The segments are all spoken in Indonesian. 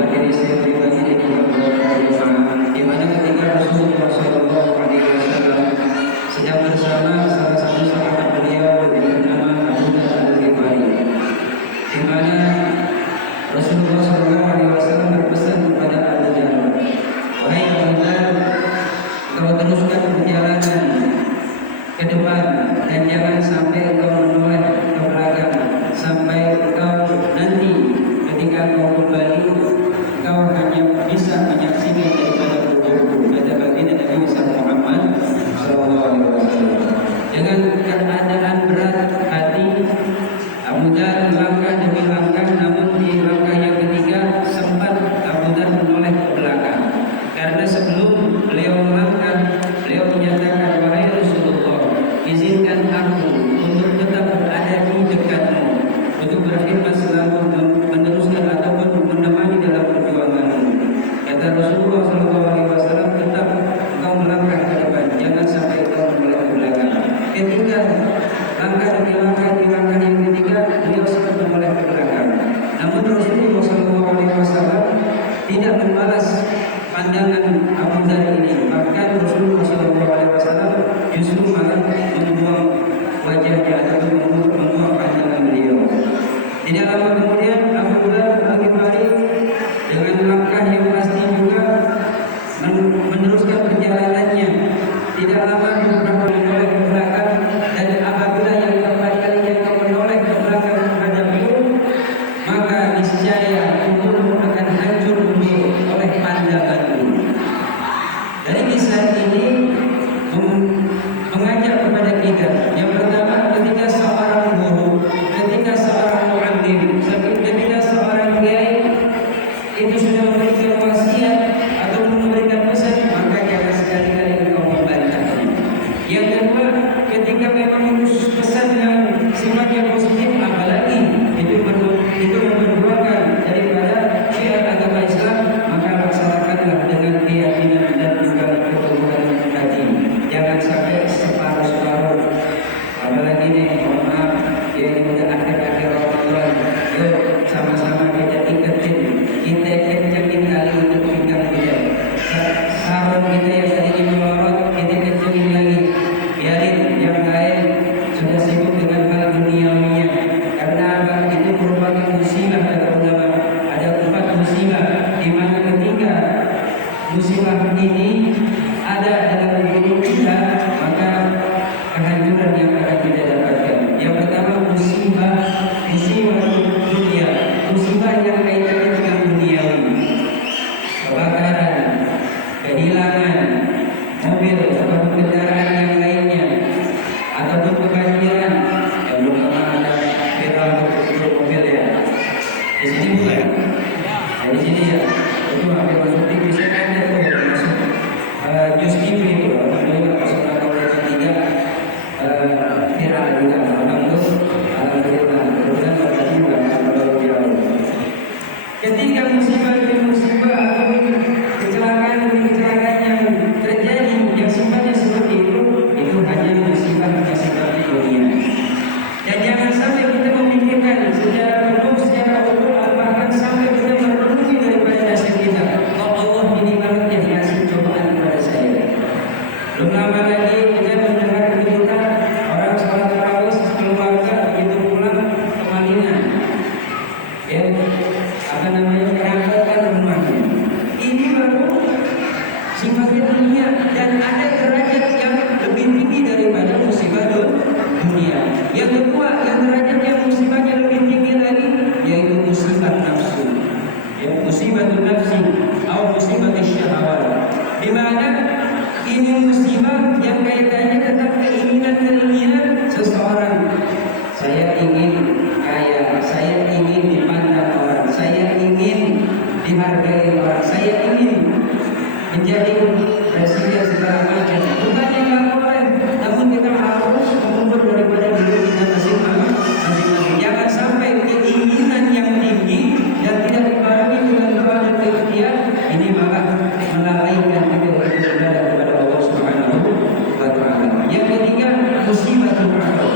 buat diri saya pribadi dan juga beberapa jemaah, di mana ketika Rasulullah SAW sedang bersama salah satu sahabat beliau yang bernama Abu Dzar Al-Ghifari, di mana Rasulullah SAW berpesan kepada Abu Dzar, "Wahai Abu Dzar, kau teruskan perjalanan ke depan dan jangan sampai engkau menoleh ke belakang sampai engkau nanti ketika kau kembali engkau hanya bisa menyaksikan daripada tubuhku," kata baginda Nabi Muhammad SAW. Dengan keadaan berat hati, Abu Dzar melangkah demi langkah, namun di langkah yang ketiga sempat Abu Dzar menoleh ke belakang, karena sebelum beliau melangkah, beliau menyatakan, "Wahai Rasulullah, izinkan aku untuk tetap berada di dekatmu, untuk berkhidmat selalu meneruskan ataupun menemani dalam perjuanganmu." Kata Rasulullah SAW, "Tetap engkau melangkah ke depan, jangan sampai engkau menoleh ke belakang." Ketika langkah demi langkah di langkah yang ketiga, beliau sempat menoleh ke belakang. Namun Rasulullah SAW tidak membalas pandangan Abu Dzar ini. Bahkan Rasulullah SAW justru malah membuang wajahnya atau membuang pandangan beliau. Tidak lama kemudian Abu Dzar Al-Ghifari dengan langkah yang pasti juga meneruskan perjalanannya. Tidak lama beberapa menoleh ke belakang, dan apabila yang keempat kalinya kau menoleh ke belakang menghadapiku, maka niscaya umurmu akan hancur oleh pandanganmu. Dari kisah ini mengajak kepada kita, yang pertama, ketika seorang guru, ketika seorang muallim, ketika seorang kiai itu sudah memberikan wasiat atau memberikan pesan, maka jangan sekali-kali engkau membantahnya. Yang kedua, ketika memang pesan yang sifatnya positif, apalagi itu memperjuangkan daripada syiar agama Islam, maka laksanakanlah dengan keyakinan dan juga ketulusan hati. Jangan sampai separuh-separuh. Apalagi nih, mohon maaf, yang udah akhir-akhir Ramadan, yuk sama-sama kita iketin, kita kencengin kali untuk pinggang kita. Sarung kita yang tadinya melorot, kita kencengin lagi. Biarin yang lain sudah sibuk dengan hal duniawinya. Karena apa? Itu merupakan musibah kata ulama. Ada 4 musibah, di mana ketika musibah ini ada dalam hidup kita, maka kehancuran yang akan kita dapatkan. Yang pertama, musibah dunia, musibah yang kaitannya dengan duniawi, kebakaran, kehilangan mobil atau kendaraan yang lainnya, ataupun kebanjiran. Yang belum pernah ada viral untuk mobil ya. Di sini bukan? Di sini ya. Itu hampir masuk TV. Saya kan itu masuk News TV itu. Alhamdulillah masuk tahun ketiga viral juga. Alhamdulillah. Kemudian pada juga kalau jauh. Ketika musibah demi musibah ataupun kecelakaan demi kecelakaan yang terjadi yang sifatnya seperti itu hanya musibah yang sifatnya dunia. Dan jangan sampai kita memikirkan secara penuh, secara utuh, bahkan sampai kita merenungi daripada dasar kita. Oh Allah, ini banget yang ngasih cobaan kepada saya. Belum lama lagi kita mendengar berita orang sholat tarawih keluarga begitu pulang kemalingan, ya apa namanya, merampokkan rumahnya. Ini baru sifatnya dunia, dan ada derajat yang lebih tinggi daripada musibah dunia. Yang kedua, yang derajatnya musibahnya lebih tinggi lagi, yaitu musibah nafsu, ya, musibah nafsi atau musibah syahwat, di mana ini musibah yang kaitannya tentang keinginan seseorang. Saya ingin kaya, saya ingin dipandang orang, saya ingin dihargai orang, saya ingin menjadi presiden segala macam. Bukannya nggak boleh, namun kita harus mengukur daripada diri kita masing-masing. Jangan sampai keinginan yang tinggi dan tidak dibarengi dengan doa dan ikhtiar, ini malah melalaikan kita beribadah kepada Allah Subhanahu wa Ta'ala. Yang ketiga, musibah akal.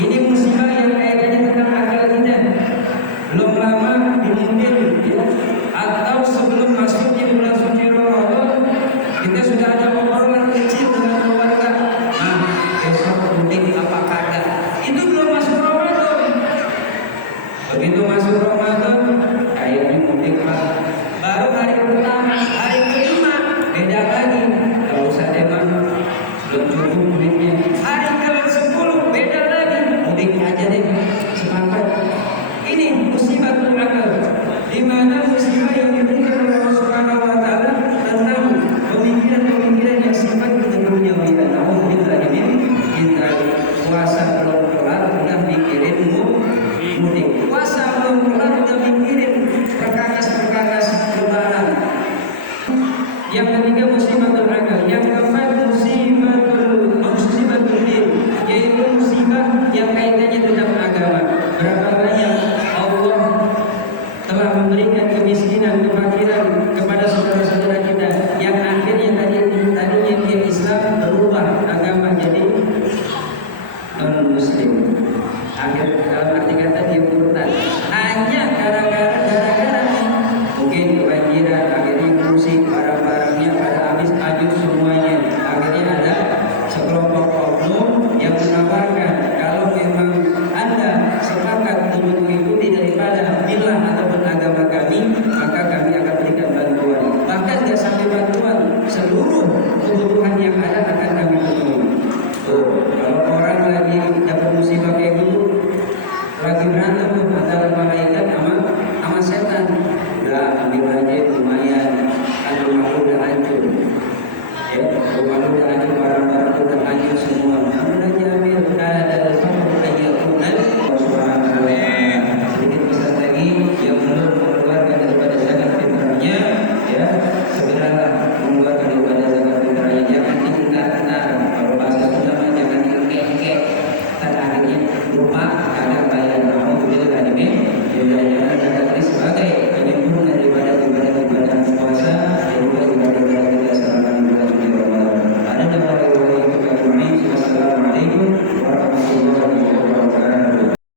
Ini musibah yang kaitannya tentang akal kita. Belum lama dimuncul akal Yang ketiga musibatul akal. Yang keempat musibatul din, yaitu musibah yang kaitannya dengan agama. Berapa banyak Allah telah memberikan kemiskinan, kefakiran kepada saudara-saudara kita yang akhirnya tadinya dia Islam berubah agama jadi non muslim. Akhir dalam arti kata dia murtad. Hanya gara-gara mungkin kebanjiran, akhirnya kursi barang-barangnya pada habis ajur semuanya. Akhirnya ada sekelompok oknum yang menawarkan kalau memang Anda sepakat untuk mengikuti daripada milah ataupun agama kami, maka kami akan berikan bantuan. Bahkan tidak sampai bantuan, seluruh kebutuhan yang ada akan kami penuhi. Kalau orang lagi dapat musibah kayak gitu, lagi berantem tuh antara malaikat sama setan, udah ambil aja lumayan, kan rumah udah hancur, ya rumah udah hancur, barang-barang udah hancur semua, ambil aja ambil, ada sama aja unan, sedikit pesan lagi yang belum mengeluarkan daripada zakat fitrahnya, ya segeralah mengeluarkan daripada zakat fitrahnya, jangan diingat-ingat, kalau bahasa Sunda jangan diengkek-engkek, dan akhirnya lupa kadang bayar kamu begitu kan ini,